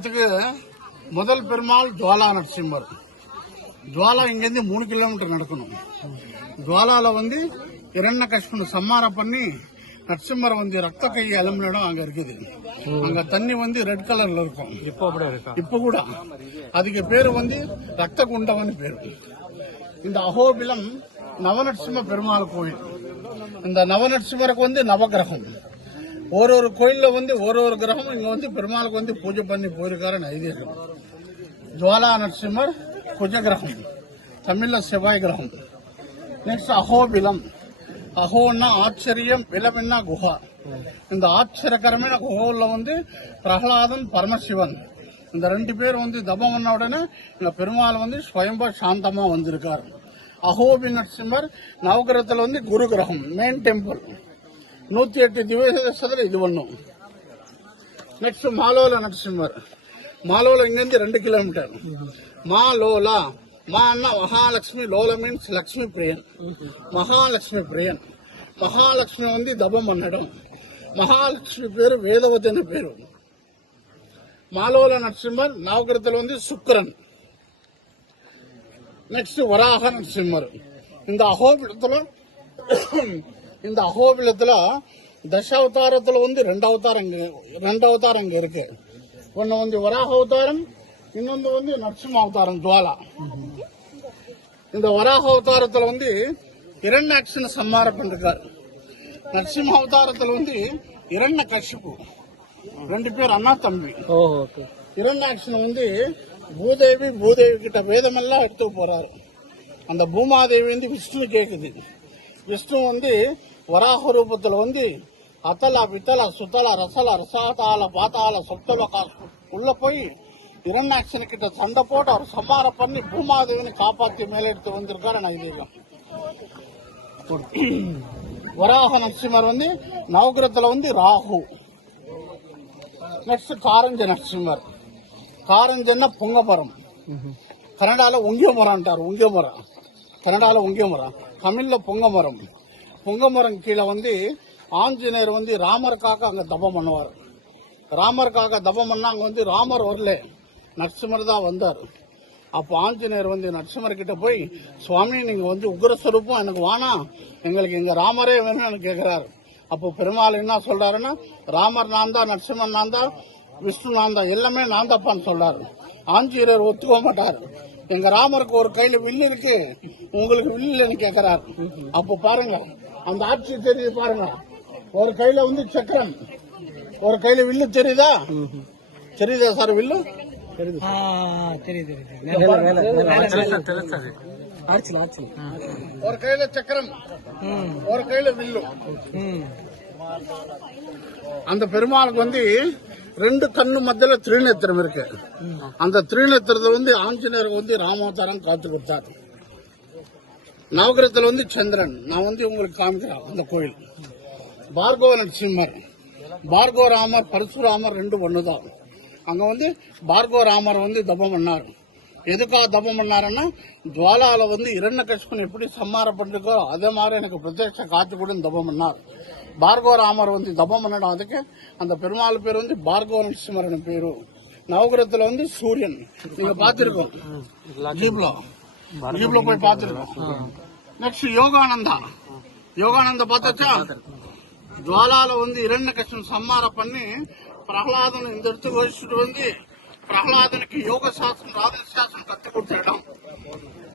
இடத்துக்கு முதல் பெருமாள் ஜுவாலா நரசிம்மர். ஜுவாலா இங்கிருந்து 3 கிலோமீட்டர் நடக்கணும். ஜுவாலால இரண்யகசிபுவை சம்மாரம் பண்ணி நரசிம்மர் ரத்த கை அலுமின இடம் அங்க இருக்குது. அங்க தண்ணி ரெட் கலர்ல இருக்கும். இப்ப கூட அதுக்கு பேரு ரத்த குண்டவன் பேரு. இந்த அகோபிலம் நவநரசிம்ம பெருமாள் கோயில். இந்த நவநரசிம்மருக்கு நவகிரகம். ஒரு கோயில்ல ஒரு கிரகம் இங்க பெருமாளுக்கு பூஜை பண்ணி போயிருக்காரு ஐதீகம். ஜுவாலா நரசிம்மர் குஜகிரகம், தமிழ்ல செவ்வாய் கிரகம். நெக்ஸ்ட் அகோபிலம். அகோன்னா ஆச்சரியம், பிலம்னா குஹா. இந்த ஆச்சரியகரமான குஹோல பிரகலாதன் பரமசிவன் இந்த 2 பேர் தபம் பண்ண உடனே இந்த பெருமாள் ஸ்வயம்பா சாந்தமா வந்திருக்காரு. அகோபி நரசிம்மர் நவகிரகத்துல குரு கிரகம், மெயின் டெம்பிள். 108 திவ்யதேசத்துல இது ஒண்ணும். நெக்ஸ்ட் மாலோல நரசிம்மர். மாலோல இங்கிருந்து 2 கிலோமீட்டர். மாலோலா, மான்னா மகாலட்சுமி, லோல மீன்ஸ் லட்சுமி பிரியன், மகாலட்சுமி பிரியன். மகாலட்சுமி தபம் பண்ணிடும். மகாலட்சுமி பேரு வேதவதின பேரு. மாலோல நரசிம்மர் நவகிரகத்துல சுக்கரன். நெக்ஸ்ட் வராக நரசிம்மர். இந்த அகோபிலத்துல தசாவதாரத்துல 2 அவதாரம் இங்க இருக்கு. ஒன்னு வராக அவதாரம், இன்னொன்று நரசிம்ம அவதாரம் ஜுவாலா. இந்த வராக அவதாரத்துல இரண்யாக்ஷனை சம்மாரம் பண்ணிருக்காரு. நரசிம்ம அவதாரத்துல இரண்யகசிபு 2 பேர் அண்ணா தம்பி. இரண்யாக்ஷன் பூதேவி கிட்ட வேதமெல்லாம் எடுத்து போறாரு. அந்த பூமாதேவி விஷ்ணு கேக்குது. விஷ்ணு வராக ரூபத்துல அத்தலா பித்தலா சுத்தலா ரசலா ரசாதால பாத்தால சொப்தலா உள்ள போய் இரண்யாக்ஷன் கிட்ட சண்டை போட்டு அவர் சம்மாரம் பண்ணி பூமாதேவினை காப்பாத்தி மேல எடுத்து வந்திருக்காரு ஐதீகம். வராக நரசிம்மர் நவகிரகத்துல ராகு. நெக்ஸ்ட் காரஞ்ச நரசிம்மர். காரஞ்சன்னா பொங்கமரம். கன்னடால உங்கிய மரம். கன்னடால உங்கிய மரம், தமிழ்ல பொங்கமரம். பொங்கமரம் கீழே ஆஞ்சநேயர் ராமருக்காக அங்க தபம் பண்ணுவார். ராமருக்காக தபம் பண்ணா அங்க ராமர் வரல, நரசிம்மர் தான் வந்தார். அப்போ ஆஞ்சநேயர் நரசிம்மர் கிட்ட போய், சுவாமி நீங்க உக்ரஸ்வரூபம் எனக்கு வேணாம், எங்களுக்கு இங்க ராமரே வேணும்னு கேட்கிறாரு. அப்போ பெருமாள் என்ன சொல்றாருன்னா, ராமர் நான் தான், நரசிம்மன் நான் தான், விஷ்ணு நான் தான், எல்லாமே நான் தப்பான்னு சொல்றாரு. ஆஞ்சநேயர் ஒத்துக்க மாட்டாரு. எங்க ராமருக்கு ஒரு கையில வில்லு இருக்கு, உங்களுக்கு வில்லு இல்லைன்னு கேட்கிறாரு. அப்போ பாருங்க அந்த ஆட்சி தெரியுது பாருங்க. ஒரு கையில சக்கரம், ஒரு கையில வில்லு தெரியுதா சார்? வில்லு ஒரு கையில சக்கரம், ஒரு கையில வில்லு. அந்த பெருமாளுக்கு 2 கண்ணு மத்தியில திரிநேத்திரம் இருக்கு. அந்த திரிநேத்திரத்தை ஆஞ்சநேயருக்கு ராமாவதாரம் காத்து கொடுத்தார். நவகிரகத்துல சந்திரன். நான் உங்களுக்கு காமிக்கிறேன் அந்த கோயில். பார்கவ நரசிம்மர், பார்கவ ராமர், பரசுராமர் 2 ஒண்ணுதான். அங்க பார்கவ ராமர் தபம் பண்ணார். எதுக்காக தபம் பண்ணாருன்னா, ஜுவாலால இரண்யகசிபுவை எப்படி சம்மாரம் பண்ணிருக்கோ அதே மாதிரி எனக்கு பிரத்யட்ச காத்து கூட தபம் பண்ணார். பார்கவ ராமர் தபம் பண்ணிடும். அதுக்கு அந்த பெருமாள் பேர் பார்கவ நரசிம்மர் பேரு. நவகிரகத்துல சூரியன் நீங்க பாத்திருக்கோம், ஜீப்ல போய் பாத்திருக்கோம். நெக்ஸ்ட் யோகானந்தா பார்த்தாச்சா? ஜுவாலால இரண்யகசிபுவை சம்மாரம் பண்ணி பிரகலாதன் இந்த இடத்துக்கு வச்சுட்டு பிரகலாதனுக்கு யோக சாஸ்திரம், ராஜ சாஸ்திரம் கத்து கொடுத்த இடம்.